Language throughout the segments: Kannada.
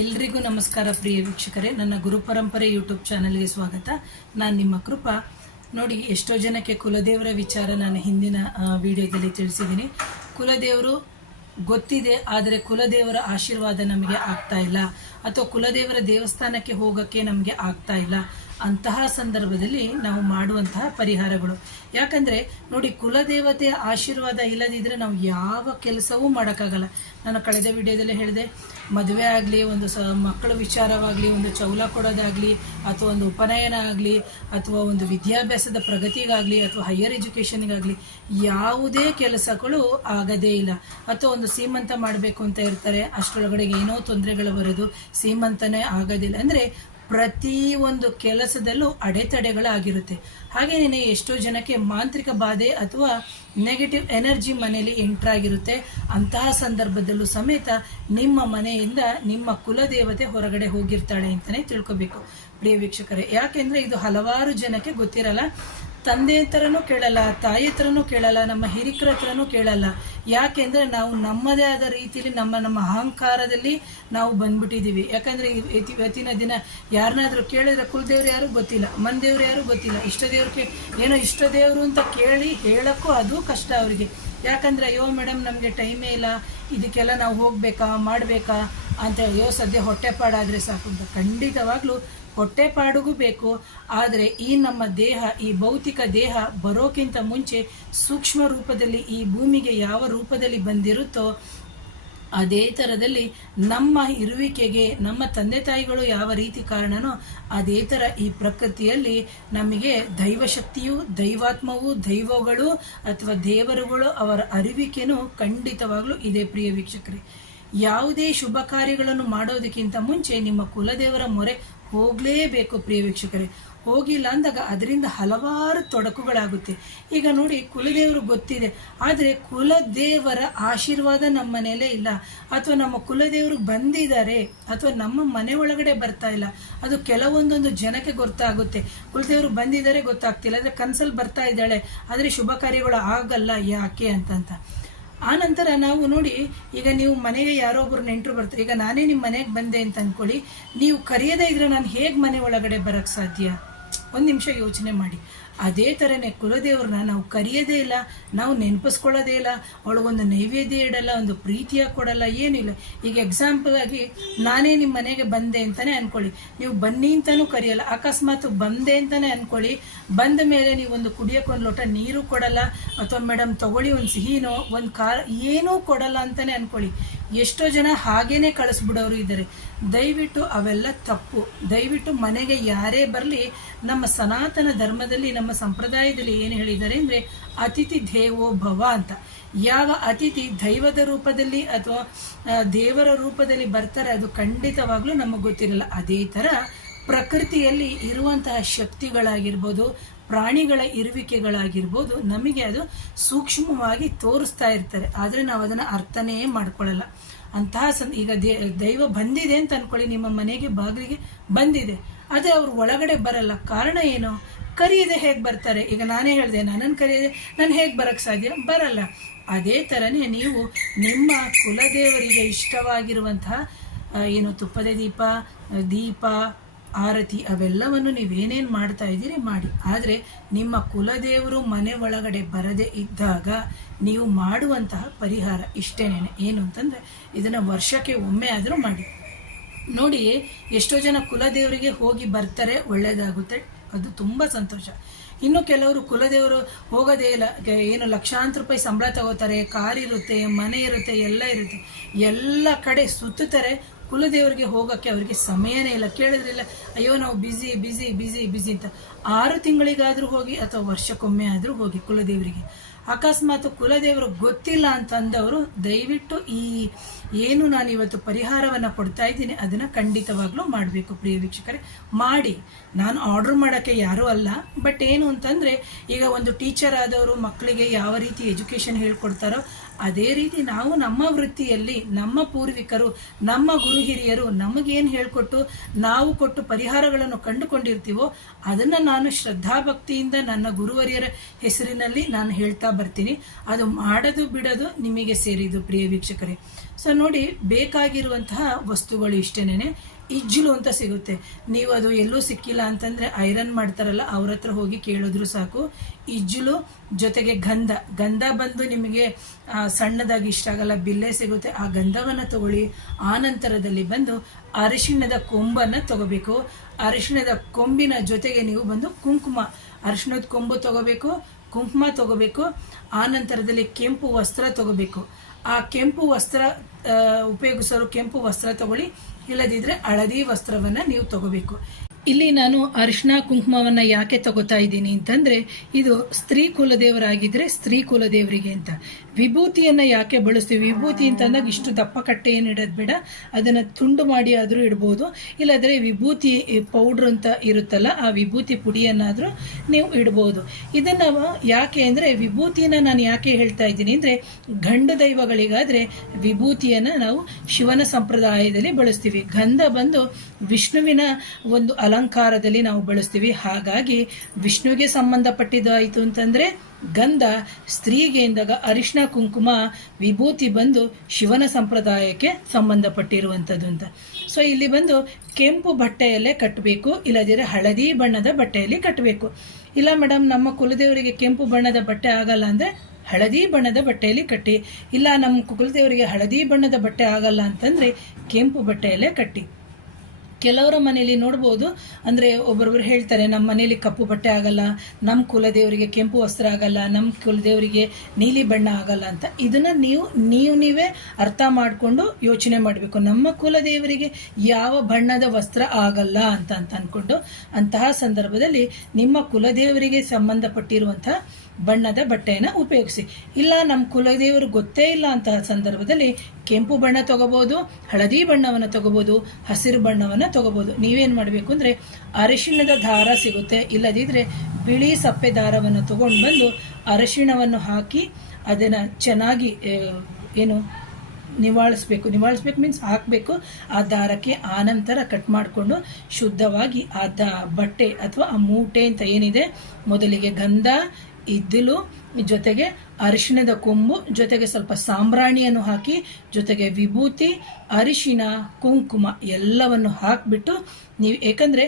ಎಲ್ರಿಗೂ ನಮಸ್ಕಾರ ಪ್ರಿಯ ವೀಕ್ಷಕರೇ, ನನ್ನ ಗುರು ಪರಂಪರೆ ಯೂಟ್ಯೂಬ್ ಚಾನಲ್ಗೆ ಸ್ವಾಗತ. ನಾನು ನಿಮ್ಮ ಕೃಪಾ. ನೋಡಿ, ಎಷ್ಟೋ ಜನಕ್ಕೆ ಕುಲದೇವರ ವಿಚಾರ ನಾನು ಹಿಂದಿನ ವಿಡಿಯೋದಲ್ಲಿ ತಿಳಿಸಿದ್ದೀನಿ. ಕುಲದೇವರು ಗೊತ್ತಿದೆ, ಆದರೆ ಕುಲದೇವರ ಆಶೀರ್ವಾದ ನಮಗೆ ಆಗ್ತಾ ಇಲ್ಲ, ಅಥವಾ ಕುಲದೇವರ ದೇವಸ್ಥಾನಕ್ಕೆ ಹೋಗೋಕ್ಕೆ ನಮಗೆ ಆಗ್ತಾ ಇಲ್ಲ. ಅಂತಹ ಸಂದರ್ಭದಲ್ಲಿ ನಾವು ಮಾಡುವಂತಹ ಪರಿಹಾರಗಳು, ಯಾಕಂದರೆ ನೋಡಿ, ಕುಲದೇವತೆಯ ಆಶೀರ್ವಾದ ಇಲ್ಲದಿದ್ದರೆ ನಾವು ಯಾವ ಕೆಲಸವೂ ಮಾಡೋಕ್ಕಾಗಲ್ಲ. ನಾನು ಕಳೆದ ವಿಡಿಯೋದಲ್ಲಿ ಹೇಳಿದೆ, ಮದುವೆ ಆಗಲಿ, ಒಂದು ಮಕ್ಕಳ ವಿಚಾರವಾಗಲಿ, ಒಂದು ಚೌಲ ಕೊಡೋದಾಗಲಿ, ಅಥವಾ ಒಂದು ಉಪನಯನ ಆಗಲಿ, ಅಥವಾ ಒಂದು ವಿದ್ಯಾಭ್ಯಾಸದ ಪ್ರಗತಿಗಾಗಲಿ, ಅಥವಾ ಹೈಯರ್ ಎಜುಕೇಷನ್ಗಾಗಲಿ ಯಾವುದೇ ಕೆಲಸಗಳು ಆಗದೇ ಇಲ್ಲ. ಅಥವಾ ಒಂದು ಸೀಮಂತ ಮಾಡಬೇಕು ಅಂತ ಇರ್ತಾರೆ, ಅಷ್ಟರೊಳಗಡೆ ಏನೋ ತೊಂದರೆಗಳು ಬರೋದು, ಸೀಮಂತನೇ ಆಗೋದಿಲ್ಲ. ಅಂದರೆ ಪ್ರತಿ ಒಂದು ಕೆಲಸದಲ್ಲೂ ಅಡೆತಡೆಗಳಾಗಿರುತ್ತೆ. ಹಾಗೇನೇ ಎಷ್ಟೋ ಜನಕ್ಕೆ ಮಾಂತ್ರಿಕ ಬಾಧೆ ಅಥವಾ ನೆಗೆಟಿವ್ ಎನರ್ಜಿ ಮನೆಯಲ್ಲಿ ಎಂಟ್ರಾಗಿರುತ್ತೆ. ಅಂತಹ ಸಂದರ್ಭದಲ್ಲೂ ಸಮೇತ ನಿಮ್ಮ ಮನೆಯಿಂದ ನಿಮ್ಮ ಕುಲದೇವತೆ ಹೊರಗಡೆ ಹೋಗಿರ್ತಾಳೆ ಅಂತಲೇ ತಿಳ್ಕೊಬೇಕು ಪ್ರಿಯ ವೀಕ್ಷಕರೇ. ಯಾಕೆಂದರೆ ಇದು ಹಲವಾರು ಜನಕ್ಕೆ ಗೊತ್ತಿರಲ್ಲ. ತಂದೆ ಹತ್ರನೂ ಕೇಳಲ್ಲ, ತಾಯಿ ಹತ್ರನೂ ಕೇಳಲ್ಲ, ನಮ್ಮ ಹಿರಿಕರ ಹತ್ರನೂ ಕೇಳಲ್ಲ. ಯಾಕೆಂದರೆ ನಾವು ನಮ್ಮದೇ ಆದ ರೀತಿಯಲ್ಲಿ ನಮ್ಮ ಅಹಂಕಾರದಲ್ಲಿ ನಾವು ಬಂದ್ಬಿಟ್ಟಿದ್ದೀವಿ. ಯಾಕಂದರೆ ಇವತ್ತಿನ ದಿನ ಯಾರನ್ನಾದರೂ ಕೇಳಿದ್ರೆ ಕುಲದೇವ್ರು ಯಾರು ಗೊತ್ತಿಲ್ಲ, ಮನೆದೇವ್ರು ಯಾರು ಗೊತ್ತಿಲ್ಲ, ಇಷ್ಟ ದೇವ್ರಿಗೆ ಏನೋ ಇಷ್ಟ ದೇವರು ಅಂತ ಕೇಳಿ ಹೇಳೋಕ್ಕೂ ಅದು ಕಷ್ಟ ಅವರಿಗೆ. ಯಾಕಂದರೆ ಅಯ್ಯೋ ಮೇಡಮ್ ನಮಗೆ ಟೈಮೇ ಇಲ್ಲ, ಇದಕ್ಕೆಲ್ಲ ನಾವು ಹೋಗಬೇಕಾ ಮಾಡಬೇಕಾ ಅಂತ, ಅಯ್ಯೋ ಸದ್ಯ ಹೊಟ್ಟೆಪಾಡಾದರೆ ಸಾಕು ಅಂತ. ಖಂಡಿತವಾಗ್ಲೂ ಹೊಟ್ಟೆಪಾಡಿಗೂ ಬೇಕು. ಆದರೆ ಈ ನಮ್ಮ ದೇಹ, ಈ ಭೌತಿಕ ದೇಹ ಬರೋಕ್ಕಿಂತ ಮುಂಚೆ ಸೂಕ್ಷ್ಮ ರೂಪದಲ್ಲಿ ಈ ಭೂಮಿಗೆ ಯಾವ ರೂಪದಲ್ಲಿ ಬಂದಿರುತ್ತೋ ಅದೇ ಥರದಲ್ಲಿ ನಮ್ಮ ಇರುವಿಕೆಗೆ ನಮ್ಮ ತಂದೆ ತಾಯಿಗಳು ಯಾವ ರೀತಿ ಕಾರಣನೋ ಅದೇ ಥರ ಈ ಪ್ರಕೃತಿಯಲ್ಲಿ ನಮಗೆ ದೈವಶಕ್ತಿಯು, ದೈವಾತ್ಮವು, ದೈವಗಳು ಅಥವಾ ದೇವರುಗಳು ಅವರ ಅರಿವಿಕೆನೂ ಖಂಡಿತವಾಗ್ಲೂ ಇದೆ ಪ್ರಿಯ ವೀಕ್ಷಕರೇ. ಯಾವುದೇ ಶುಭ ಕಾರ್ಯಗಳನ್ನು ಮಾಡೋದಕ್ಕಿಂತ ಮುಂಚೆ ನಿಮ್ಮ ಕುಲದೇವರ ಮೊರೆ ಹೋಗಲೇಬೇಕು ಪ್ರಿಯ ವೀಕ್ಷಕರೇ. ಹೋಗಿಲ್ಲ ಅಂದಾಗ ಅದರಿಂದ ಹಲವಾರು ತೊಡಕುಗಳಾಗುತ್ತೆ. ಈಗ ನೋಡಿ, ಕುಲದೇವರು ಗೊತ್ತಿದೆ, ಆದರೆ ಕುಲದೇವರ ಆಶೀರ್ವಾದ ನಮ್ಮ ಮನೆಯಲ್ಲೇ ಇಲ್ಲ, ಅಥವಾ ನಮ್ಮ ಕುಲದೇವರು ಬಂದಿದ್ದಾರೆ ಅಥವಾ ನಮ್ಮ ಮನೆ ಒಳಗಡೆ ಬರ್ತಾ ಇಲ್ಲ. ಅದು ಕೆಲವೊಂದೊಂದು ಜನಕ್ಕೆ ಗೊತ್ತಾಗುತ್ತೆ, ಕುಲದೇವರು ಬಂದಿದ್ದಾರೆ ಗೊತ್ತಾಗ್ತಿಲ್ಲ, ಅಂದರೆ ಕನಸಲ್ಲಿ ಬರ್ತಾ ಇದ್ದಾಳೆ ಆದರೆ ಶುಭ ಕಾರ್ಯಗಳು ಆಗಲ್ಲ, ಯಾಕೆ ಅಂತಂತ. ಆ ನಂತರ ನಾವು ನೋಡಿ, ಈಗ ನೀವು ಮನೆಗೆ ಯಾರೋ ಒಬ್ಬರು ನೆಂಟರು ಬರ್ತಾರೆ. ಈಗ ನಾನೇ ನಿಮ್ಮ ಮನೆಗೆ ಬಂದೆ ಅಂತ ಅಂದ್ಕೊಳ್ಳಿ, ನೀವು ಕರೆಯದೇ ಇದ್ರೆ ನಾನು ಹೇಗೆ ಮನೆ ಒಳಗಡೆ ಬರೋಕ್ಕೆ ಸಾಧ್ಯ? ಒಂದು ನಿಮಿಷ ಯೋಚನೆ ಮಾಡಿ. ಅದೇ ಥರನೇ ಕುಲದೇವ್ರನ್ನ ನಾವು ಕರೆಯೋದೇ ಇಲ್ಲ, ನಾವು ನೆನಪಿಸ್ಕೊಳ್ಳೋದೇ ಇಲ್ಲ, ಅವಳಿಗೊಂದು ನೈವೇದ್ಯ ಇಡಲ್ಲ, ಒಂದು ಪ್ರೀತಿಯ ಕೊಡಲ್ಲ, ಏನಿಲ್ಲ. ಈಗ ಎಕ್ಸಾಂಪಲ್ ಆಗಿ ನಾನೇ ನಿಮ್ಮ ಮನೆಗೆ ಬಂದೆ ಅಂತಲೇ ಅಂದ್ಕೊಳ್ಳಿ, ನೀವು ಬನ್ನಿ ಅಂತಲೂ ಕರೆಯಲ್ಲ. ಅಕಸ್ಮಾತ್ ಬಂದೆ ಅಂತಲೇ ಅಂದ್ಕೊಳ್ಳಿ, ಬಂದ ಮೇಲೆ ನೀವು ಒಂದು ಕುಡಿಯೋಕೆ ಒಂದು ಲೋಟ ನೀರು ಕೊಡಲ್ಲ, ಅಥವಾ ಮೇಡಮ್ ತಗೊಳ್ಳಿ ಒಂದು ಸಿಹಿನೋ ಒಂದು ಏನೂ ಕೊಡಲ್ಲ ಅಂತಲೇ ಅಂದ್ಕೊಳ್ಳಿ. ಎಷ್ಟೋ ಜನ ಹಾಗೇನೆ ಕಳಿಸ್ಬಿಡೋರು ಇದ್ದಾರೆ. ದಯವಿಟ್ಟು ಅವೆಲ್ಲ ತಪ್ಪು. ದಯವಿಟ್ಟು ಮನೆಗೆ ಯಾರೇ ಬರಲಿ, ನಮ್ಮ ಸನಾತನ ಧರ್ಮದಲ್ಲಿ, ನಮ್ಮ ಸಂಪ್ರದಾಯದಲ್ಲಿ ಏನು ಹೇಳಿದ್ದಾರೆ ಅಂದರೆ ಅತಿಥಿ ದೇವೋ ಭವ ಅಂತ. ಯಾವ ಅತಿಥಿ ದೈವದ ರೂಪದಲ್ಲಿ ಅಥವಾ ದೇವರ ರೂಪದಲ್ಲಿ ಬರ್ತಾರೆ ಅದು ಖಂಡಿತವಾಗ್ಲೂ ನಮಗೆ ಗೊತ್ತಿರಲ್ಲ. ಅದೇ ಥರ ಪ್ರಕೃತಿಯಲ್ಲಿ ಇರುವಂತಹ ಶಕ್ತಿಗಳಾಗಿರ್ಬೋದು, ಪ್ರಾಣಿಗಳ ಇರುವಿಕೆಗಳಾಗಿರ್ಬೋದು, ನಮಗೆ ಅದು ಸೂಕ್ಷ್ಮವಾಗಿ ತೋರಿಸ್ತಾ ಇರ್ತಾರೆ, ಆದರೆ ನಾವು ಅದನ್ನು ಅರ್ಥನೇ ಮಾಡ್ಕೊಳ್ಳಲ್ಲ. ಅಂತಹ ಈಗ ದೈವ ಬಂದಿದೆ ಅಂತ ಅಂದ್ಕೊಳ್ಳಿ, ನಿಮ್ಮ ಮನೆಗೆ ಬಾಗಿಲಿಗೆ ಬಂದಿದೆ, ಆದರೆ ಅವ್ರು ಒಳಗಡೆ ಬರಲ್ಲ. ಕಾರಣ ಏನು? ಕರೆಯದೆ ಹೇಗೆ ಬರ್ತಾರೆ? ಈಗ ನಾನೇ ಹೇಳಿದೆ, ನನ್ನನ್ನು ಕರೆಯದೆ ನಾನು ಹೇಗೆ ಬರೋಕ್ಕೆ ಸಾಧ್ಯ? ಬರಲ್ಲ. ಅದೇ ಥರನೇ ನೀವು ನಿಮ್ಮ ಕುಲದೇವರಿಗೆ ಇಷ್ಟವಾಗಿರುವಂತಹ ಏನು ತುಪ್ಪದ ದೀಪ, ಆರತಿ ಅವೆಲ್ಲವನ್ನು ನೀವೇನೇನು ಮಾಡ್ತಾ ಇದ್ದೀರಿ ಮಾಡಿ. ಆದರೆ ನಿಮ್ಮ ಕುಲದೇವರು ಮನೆ ಒಳಗಡೆ ಬರದೇ ಇದ್ದಾಗ ನೀವು ಮಾಡುವಂತಹ ಪರಿಹಾರ ಇಷ್ಟೇನೇನೆ. ಏನು ಅಂತಂದರೆ, ಇದನ್ನು ವರ್ಷಕ್ಕೆ ಒಮ್ಮೆ ಆದರೂ ಮಾಡಿ ನೋಡಿ. ಎಷ್ಟೋ ಜನ ಕುಲದೇವರಿಗೆ ಹೋಗಿ ಬರ್ತಾರೆ, ಒಳ್ಳೆಯದಾಗುತ್ತೆ, ಅದು ತುಂಬ ಸಂತೋಷ. ಇನ್ನು ಕೆಲವರು ಕುಲದೇವರು ಹೋಗೋದೇ ಇಲ್ಲ, ಏನು ಲಕ್ಷಾಂತರ ರೂಪಾಯಿ ಸಂಬಳ ತಗೋತಾರೆ, ಕಾರ್ ಇರುತ್ತೆ, ಮನೆ ಇರುತ್ತೆ, ಎಲ್ಲ ಇರುತ್ತೆ, ಎಲ್ಲ ಕಡೆ ಸುತ್ತುತ್ತಾರೆ. ಕುಲದೇವರಿಗೆ ಹೋಗೋಕ್ಕೆ ಅವರಿಗೆ ಸಮಯನೇ ಇಲ್ಲ. ಕೇಳಿದ್ರಿಲ್ಲ, ಅಯ್ಯೋ ನಾವು ಬಿಸಿ ಅಂತ. 6 ತಿಂಗಳಿಗಾದರೂ ಹೋಗಿ ಅಥವಾ ವರ್ಷಕ್ಕೊಮ್ಮೆ ಆದರೂ ಹೋಗಿ ಕುಲದೇವರಿಗೆ. ಅಕಸ್ಮಾತ್ ಕುಲದೇವರು ಗೊತ್ತಿಲ್ಲ ಅಂತಂದವರು ದಯವಿಟ್ಟು ಈ ಏನು ನಾನು ಇವತ್ತು ಪರಿಹಾರವನ್ನು ಕೊಡ್ತಾ ಇದ್ದೀನಿ ಅದನ್ನು ಖಂಡಿತವಾಗ್ಲೂ ಮಾಡಬೇಕು ಪ್ರಿಯ ವೀಕ್ಷಕರೇ. ಮಾಡಿ. ನಾನು ಆರ್ಡರ್ ಮಾಡೋಕ್ಕೆ ಯಾರೂ ಅಲ್ಲ, ಬಟ್ ಏನು ಅಂತಂದರೆ, ಈಗ ಒಂದು ಟೀಚರ್ ಆದವರು ಮಕ್ಕಳಿಗೆ ಯಾವ ರೀತಿ ಎಜುಕೇಷನ್ ಹೇಳ್ಕೊಡ್ತಾರೋ ಅದೇ ರೀತಿ ನಾವು ನಮ್ಮ ವೃತ್ತಿಯಲ್ಲಿ ನಮ್ಮ ಪೂರ್ವಿಕರು, ನಮ್ಮ ಗುರು ಹಿರಿಯರು ನಮಗೇನು ಹೇಳಿಕೊಟ್ಟು ನಾವು ಕೊಟ್ಟು ಪರಿಹಾರಗಳನ್ನು ಕಂಡುಕೊಂಡಿರ್ತೀವೋ ಅದನ್ನು ನಾನು ಶ್ರದ್ಧಾಭಕ್ತಿಯಿಂದ ನನ್ನ ಗುರುವರಿಯರ ಹೆಸರಿನಲ್ಲಿ ನಾನು ಹೇಳ್ತಾ ಬರ್ತೀನಿ. ಅದು ಮಾಡೋದು ಬಿಡೋದು ನಿಮಗೆ ಸೇರಿದ್ದು ಪ್ರಿಯ ವೀಕ್ಷಕರೇ. ಸೊ ನೋಡಿ, ಬೇಕಾಗಿರುವಂತಹ ವಸ್ತುಗಳು ಇಷ್ಟೇನೆ. ಇಜ್ಜಲು ಅಂತ ಸಿಗುತ್ತೆ. ನೀವು ಅದು ಎಲ್ಲೂ ಸಿಕ್ಕಿಲ್ಲ ಅಂತಂದರೆ ಐರನ್ ಮಾಡ್ತಾರಲ್ಲ ಅವ್ರ ಹತ್ರ ಹೋಗಿ ಕೇಳಿದ್ರು ಸಾಕು. ಇಜ್ಜಲು ಜೊತೆಗೆ ಗಂಧ ಬಂದು ನಿಮಗೆ ಸಣ್ಣದಾಗಿ ಇಷ್ಟ ಆಗಲ್ಲ, ಬಿಲ್ಲೆ ಸಿಗುತ್ತೆ. ಆ ಗಂಧವನ್ನು ತಗೊಳ್ಳಿ. ಆ ನಂತರದಲ್ಲಿ ಬಂದು ಅರಿಶಿಣದ ಕೊಂಬನ್ನು ತಗೋಬೇಕು. ಅರಿಶಿಣದ ಕೊಂಬಿನ ಜೊತೆಗೆ ನೀವು ಬಂದು ಕುಂಕುಮ, ಅರಿಶಿಣದ ಕೊಂಬು ತಗೋಬೇಕು, ಕುಂಕುಮ ತಗೋಬೇಕು. ಆ ನಂತರದಲ್ಲಿ ಕೆಂಪು ವಸ್ತ್ರ ತಗೋಬೇಕು. ಆ ಕೆಂಪು ವಸ್ತ್ರ ಉಪಯೋಗಿಸೋರು ಕೆಂಪು ವಸ್ತ್ರ ತಗೊಳ್ಳಿ, ಇಲ್ಲದಿದ್ರೆ ಹಳದಿ ವಸ್ತ್ರವನ್ನ ನೀವು ತಗೋಬೇಕು. ಇಲ್ಲಿ ನಾನು ಅರಿಶಿನ ಕುಂಕುಮವನ್ನ ಯಾಕೆ ತಗೋತಾ ಇದ್ದೀನಿ ಅಂತಂದ್ರೆ, ಇದು ಸ್ತ್ರೀ ಕುಲದೇವರಾಗಿದ್ರೆ ಸ್ತ್ರೀ ಕುಲದೇವರಿಗೆ ಅಂತ. ವಿಭೂತಿಯನ್ನ ಯಾಕೆ ಬಳಸ್ತೀವಿ? ವಿಭೂತಿ ಅಂತಂದಾಗ ಇಷ್ಟು ದಪ್ಪ ಕಟ್ಟೆ ಏನು ಇಡೋದು ಬೇಡ, ಅದನ್ನ ತುಂಡು ಮಾಡಿ ಆದ್ರೂ ಇಡ್ಬೋದು. ಇಲ್ಲಾದ್ರೆ ವಿಭೂತಿ ಪೌಡ್ರ್ ಅಂತ ಇರುತ್ತಲ್ಲ, ಆ ವಿಭೂತಿ ಪುಡಿಯನ್ನಾದ್ರೂ ನೀವು ಇಡ್ಬೋದು. ಇದನ್ನ ಯಾಕೆ ಅಂದ್ರೆ, ವಿಭೂತಿಯನ್ನ ನಾನು ಯಾಕೆ ಹೇಳ್ತಾ ಇದ್ದೀನಿ ಅಂದ್ರೆ, ಗಂಡು ದೈವಗಳಿಗಾದ್ರೆ ವಿಭೂತಿಯನ್ನ ನಾವು ಶಿವನ ಸಂಪ್ರದಾಯದಲ್ಲಿ ಬಳಸ್ತೀವಿ. ಗಂಧ ಬಂದು ವಿಷ್ಣುವಿನ ಒಂದು ಅಲಂಕಾರದಲ್ಲಿ ನಾವು ಬಳಸ್ತೀವಿ. ಹಾಗಾಗಿ ವಿಷ್ಣುವಿಗೆ ಸಂಬಂಧಪಟ್ಟಿದ್ದಾಯಿತು ಅಂತಂದ್ರೆ ಗಂಧ, ಸ್ತ್ರೀಗೆ ಎಂದಾಗ ಅರಿಶಿನ ಕುಂಕುಮ, ವಿಭೂತಿ ಬಂದು ಶಿವನ ಸಂಪ್ರದಾಯಕ್ಕೆ ಸಂಬಂಧಪಟ್ಟಿರುವಂಥದ್ದು ಅಂತ. ಸೊ ಇಲ್ಲಿ ಬಂದು ಕೆಂಪು ಬಟ್ಟೆಯಲ್ಲೇ ಕಟ್ಟಬೇಕು, ಇಲ್ಲದಿದ್ರೆ ಹಳದಿ ಬಣ್ಣದ ಬಟ್ಟೆಯಲ್ಲಿ ಕಟ್ಟಬೇಕು. ಇಲ್ಲ ಮೇಡಮ್, ನಮ್ಮ ಕುಲದೇವರಿಗೆ ಕೆಂಪು ಬಣ್ಣದ ಬಟ್ಟೆ ಆಗಲ್ಲ ಅಂದ್ರೆ ಹಳದಿ ಬಣ್ಣದ ಬಟ್ಟೆಯಲ್ಲಿ ಕಟ್ಟಿ. ಇಲ್ಲ, ನಮ್ಮ ಕುಲದೇವರಿಗೆ ಹಳದಿ ಬಣ್ಣದ ಬಟ್ಟೆ ಆಗಲ್ಲ ಅಂತಂದ್ರೆ ಕೆಂಪು ಬಟ್ಟೆಯಲ್ಲೇ ಕಟ್ಟಿ. ಕೆಲವರ ಮನೆಯಲ್ಲಿ ನೋಡ್ಬೋದು, ಅಂದರೆ ಒಬ್ಬರೊಬ್ರು ಹೇಳ್ತಾರೆ ನಮ್ಮ ಮನೆಯಲ್ಲಿ ಕಪ್ಪು ಬಟ್ಟೆ ಆಗಲ್ಲ, ನಮ್ಮ ಕುಲದೇವರಿಗೆ ಕೆಂಪು ವಸ್ತ್ರ ಆಗಲ್ಲ, ನಮ್ಮ ಕುಲದೇವರಿಗೆ ನೀಲಿ ಬಣ್ಣ ಆಗಲ್ಲ ಅಂತ. ಇದನ್ನು ನೀವೇ ಅರ್ಥ ಮಾಡಿಕೊಂಡು ಯೋಚನೆ ಮಾಡಬೇಕು. ನಮ್ಮ ಕುಲದೇವರಿಗೆ ಯಾವ ಬಣ್ಣದ ವಸ್ತ್ರ ಆಗಲ್ಲ ಅಂತ ಅಂದ್ಕೊಂಡು ಅಂತಹ ಸಂದರ್ಭದಲ್ಲಿ ನಿಮ್ಮ ಕುಲದೇವರಿಗೆ ಸಂಬಂಧಪಟ್ಟಿರುವಂತಹ ಬಣ್ಣದ ಬಟ್ಟೆಯನ್ನು ಉಪಯೋಗಿಸಿ. ಇಲ್ಲ, ನಮ್ಮ ಕುಲದೇವರು ಗೊತ್ತೇ ಇಲ್ಲ ಅಂತಹ ಸಂದರ್ಭದಲ್ಲಿ ಕೆಂಪು ಬಣ್ಣ ತಗೋಬಹುದು, ಹಳದಿ ಬಣ್ಣವನ್ನು ತಗೋಬಹುದು, ಹಸಿರು ಬಣ್ಣವನ್ನು ತಗೋಬಹುದು. ನೀವೇನು ಮಾಡಬೇಕು ಅಂದರೆ, ಅರಿಶಿಣದ ದಾರ ಸಿಗುತ್ತೆ, ಇಲ್ಲದಿದ್ರೆ ಬಿಳಿ ಸಪ್ಪೆ ದಾರವನ್ನು ತಗೊಂಡು ಬಂದು ಅರಿಶಿಣವನ್ನು ಹಾಕಿ ಅದನ್ನು ಚೆನ್ನಾಗಿ ನಿವಾಳಿಸ್ಬೇಕು ಮೀನ್ಸ್ ಹಾಕಬೇಕು ಆ ದಾರಕ್ಕೆ. ಆನಂತರ ಕಟ್ ಮಾಡಿಕೊಂಡು ಶುದ್ಧವಾಗಿ ಆ ಬಟ್ಟೆ ಅಥವಾ ಆ ಮೂಟೆ ಅಂತ ಏನಿದೆ, ಮೊದಲಿಗೆ ಗಂಧ, ಇದ್ದಿಲು, ಜೊತೆಗೆ ಅರಿಶಿಣದ ಕೊಂಬು, ಜೊತೆಗೆ ಸ್ವಲ್ಪ ಸಾಂಬ್ರಾಣಿಯನ್ನು ಹಾಕಿ, ಜೊತೆಗೆ ವಿಭೂತಿ, ಅರಿಶಿಣ, ಕುಂಕುಮ ಎಲ್ಲವನ್ನು ಹಾಕಿಬಿಟ್ಟು ನೀವು, ಯಾಕಂದರೆ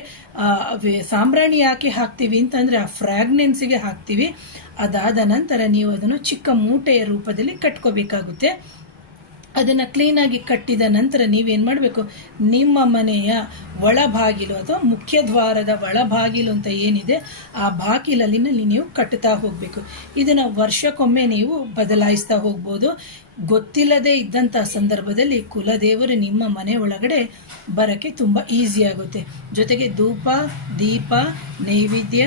ಸಾಂಬ್ರಾಣಿ ಯಾಕೆ ಹಾಕ್ತೀವಿ ಅಂತಂದರೆ ಆ ಫ್ರಾಗ್ನೆನ್ಸಿಗೆ ಹಾಕ್ತೀವಿ. ಅದಾದ ನಂತರ ನೀವು ಅದನ್ನು ಚಿಕ್ಕ ಮೂಟೆಯ ರೂಪದಲ್ಲಿ ಕಟ್ಕೋಬೇಕಾಗುತ್ತೆ. ಅದನ್ನು ಕ್ಲೀನಾಗಿ ಕಟ್ಟಿದ ನಂತರ ನೀವೇನು ಮಾಡಬೇಕು, ನಿಮ್ಮ ಮನೆಯ ಒಳಬಾಗಿಲು ಅಥವಾ ಮುಖ್ಯ ದ್ವಾರದ ಒಳಬಾಗಿಲು ಅಂತ ಏನಿದೆ ಆ ಬಾಗಿಲಲ್ಲಿ ನೀವು ಕಟ್ಟುತ್ತಾ ಹೋಗಬೇಕು. ಇದನ್ನು ವರ್ಷಕ್ಕೊಮ್ಮೆ ನೀವು ಬದಲಾಯಿಸ್ತಾ ಹೋಗ್ಬೋದು. ಗೊತ್ತಿಲ್ಲದೆ ಇದ್ದಂಥ ಸಂದರ್ಭದಲ್ಲಿ ಕುಲದೇವರು ನಿಮ್ಮ ಮನೆ ಒಳಗಡೆ ಬರೋಕ್ಕೆ ತುಂಬ ಈಸಿ ಆಗುತ್ತೆ. ಜೊತೆಗೆ ಧೂಪ, ದೀಪ, ನೈವೇದ್ಯ,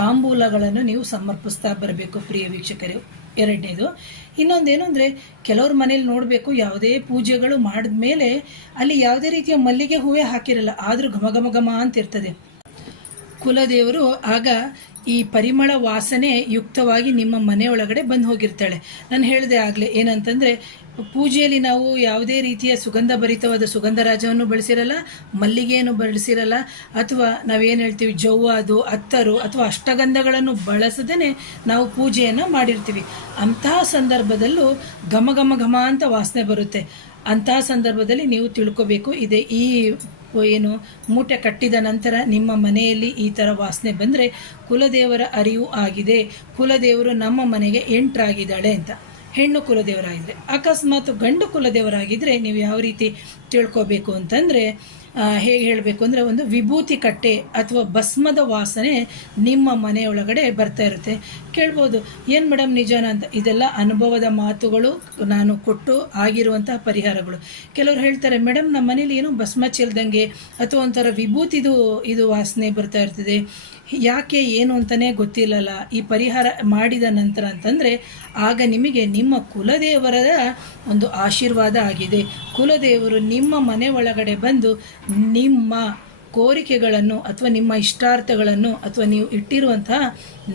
ತಾಂಬೂಲಗಳನ್ನು ನೀವು ಸಮರ್ಪಿಸ್ತಾ ಬರಬೇಕು ಪ್ರಿಯ ವೀಕ್ಷಕರೇ. ಎರಡನೇದು, ಇನ್ನೊಂದೇನು ಅಂದರೆ, ಕೆಲವ್ರ ಮನೇಲಿ ನೋಡಬೇಕು, ಯಾವುದೇ ಪೂಜೆಗಳು ಮಾಡಿದ್ಮೇಲೆ ಅಲ್ಲಿ ಯಾವುದೇ ರೀತಿಯ ಮಲ್ಲಿಗೆ ಹೂವೇ ಹಾಕಿರಲ್ಲ, ಆದರೂ ಘಮ ಘಮ ಘಮ ಅಂತಿರ್ತದೆ. ಕುಲದೇವರು ಆಗ ಈ ಪರಿಮಳ ವಾಸನೆ ಯುಕ್ತವಾಗಿ ನಿಮ್ಮ ಮನೆ ಒಳಗಡೆ ಬಂದು ಹೋಗಿರ್ತಾಳೆ. ನಾನು ಹೇಳಿದೆ ಆಗಲೇ ಏನಂತಂದರೆ, ಪೂಜೆಯಲ್ಲಿ ನಾವು ಯಾವುದೇ ರೀತಿಯ ಸುಗಂಧ ಭರಿತವಾದ ಸುಗಂಧರಾಜವನ್ನು ಬಳಸಿರಲ್ಲ, ಮಲ್ಲಿಗೆಯನ್ನು ಬಳಸಿರಲ್ಲ, ಅಥವಾ ನಾವೇನು ಹೇಳ್ತೀವಿ ಜವ್ವಾದು, ಅತ್ತರು ಅಥವಾ ಅಷ್ಟಗಂಧಗಳನ್ನು ಬಳಸದೇ ನಾವು ಪೂಜೆಯನ್ನು ಮಾಡಿರ್ತೀವಿ. ಅಂತಹ ಸಂದರ್ಭದಲ್ಲೂ ಘಮ ಘಮ ಘಮ ಅಂತ ವಾಸನೆ ಬರುತ್ತೆ. ಅಂತಹ ಸಂದರ್ಭದಲ್ಲಿ ನೀವು ತಿಳ್ಕೋಬೇಕು, ಇದೆ ಈ ಮೂಟೆ ಕಟ್ಟಿದ ನಂತರ ನಿಮ್ಮ ಮನೆಯಲ್ಲಿ ಈ ಥರ ವಾಸನೆ ಬಂದರೆ ಕುಲದೇವರ ಅರಿವು ಆಗಿದೆ, ಕುಲದೇವರು ನಮ್ಮ ಮನೆಗೆ ಎಂಟ್ರಾಗಿದ್ದಾಳೆ ಅಂತ. ಹೆಣ್ಣು ಕುಲದೇವರಾಗಿದ್ದರೆ, ಅಕಸ್ಮಾತ್ ಗಂಡು ಕುಲದೇವರಾಗಿದ್ದರೆ ನೀವು ಯಾವ ರೀತಿ ತಿಳ್ಕೋಬೇಕು ಅಂತಂದರೆ, ಹೇಗೆ ಹೇಳಬೇಕು ಅಂದರೆ, ಒಂದು ವಿಭೂತಿ ಕಟ್ಟೆ ಅಥವಾ ಭಸ್ಮದ ವಾಸನೆ ನಿಮ್ಮ ಮನೆಯೊಳಗಡೆ ಬರ್ತಾ ಇರುತ್ತೆ. ಕೇಳ್ಬೋದು, ಏನು ಮೇಡಮ್ ನಿಜಾನ ಅಂತ. ಇದೆಲ್ಲ ಅನುಭವದ ಮಾತುಗಳು, ನಾನು ಕೊಟ್ಟು ಆಗಿರುವಂತಹ ಪರಿಹಾರಗಳು. ಕೆಲವರು ಹೇಳ್ತಾರೆ, ಮೇಡಮ್ ನಮ್ಮ ಮನೇಲಿ ಏನೋ ಭಸ್ಮ ಚೆಲ್ದಂಗೆ ಅಥವಾ ಒಂಥರ ವಿಭೂತಿದು ಇದು ವಾಸನೆ ಬರ್ತಾ ಇರ್ತದೆ, ಯಾಕೆ ಏನು ಅಂತಲೇ ಗೊತ್ತಿಲ್ಲಲ್ಲ. ಈ ಪರಿಹಾರ ಮಾಡಿದ ನಂತರ ಅಂತಂದರೆ ಆಗ ನಿಮಗೆ ನಿಮ್ಮ ಕುಲದೇವರ ಒಂದು ಆಶೀರ್ವಾದ ಆಗಿದೆ. ಕುಲದೇವರು ನಿಮ್ಮ ಮನೆ ಒಳಗಡೆ ಬಂದು ನಿಮ್ಮ ಕೋರಿಕೆಗಳನ್ನು ಅಥವಾ ನಿಮ್ಮ ಇಷ್ಟಾರ್ಥಗಳನ್ನು ಅಥವಾ ನೀವು ಇಟ್ಟಿರುವಂತಹ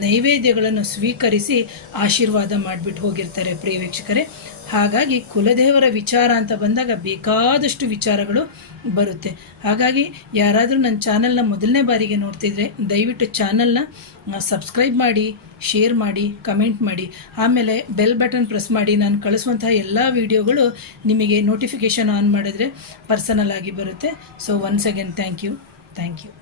ನೈವೇದ್ಯಗಳನ್ನು ಸ್ವೀಕರಿಸಿ ಆಶೀರ್ವಾದ ಮಾಡಿಬಿಟ್ಟು ಹೋಗಿರ್ತಾರೆ ಪ್ರಿಯ ವೀಕ್ಷಕರೇ. ಹಾಗಾಗಿ ಕುಲದೇವರ ವಿಚಾರ ಅಂತ ಬಂದಾಗ ಬೇಕಾದಷ್ಟು ವಿಚಾರಗಳು ಬರುತ್ತೆ. ಹಾಗಾಗಿ ಯಾರಾದರೂ ನನ್ನ ಚಾನಲ್ನ ಮೊದಲನೇ ಬಾರಿಗೆ ನೋಡ್ತಿದ್ರೆ ದಯವಿಟ್ಟು ಚಾನಲ್ನ ಸಬ್ಸ್ಕ್ರೈಬ್ ಮಾಡಿ, ಶೇರ್ ಮಾಡಿ, ಕಮೆಂಟ್ ಮಾಡಿ, ಆಮೇಲೆ ಬೆಲ್ ಬಟನ್ ಪ್ರೆಸ್ ಮಾಡಿ. ನಾನು ಕಳಿಸುವಂತಹ ಎಲ್ಲ ವಿಡಿಯೋಗಳು ನಿಮಗೆ ನೋಟಿಫಿಕೇಷನ್ ಆನ್ ಮಾಡಿದ್ರೆ ಪರ್ಸನಲ್ ಆಗಿ ಬರುತ್ತೆ. So once again thank you.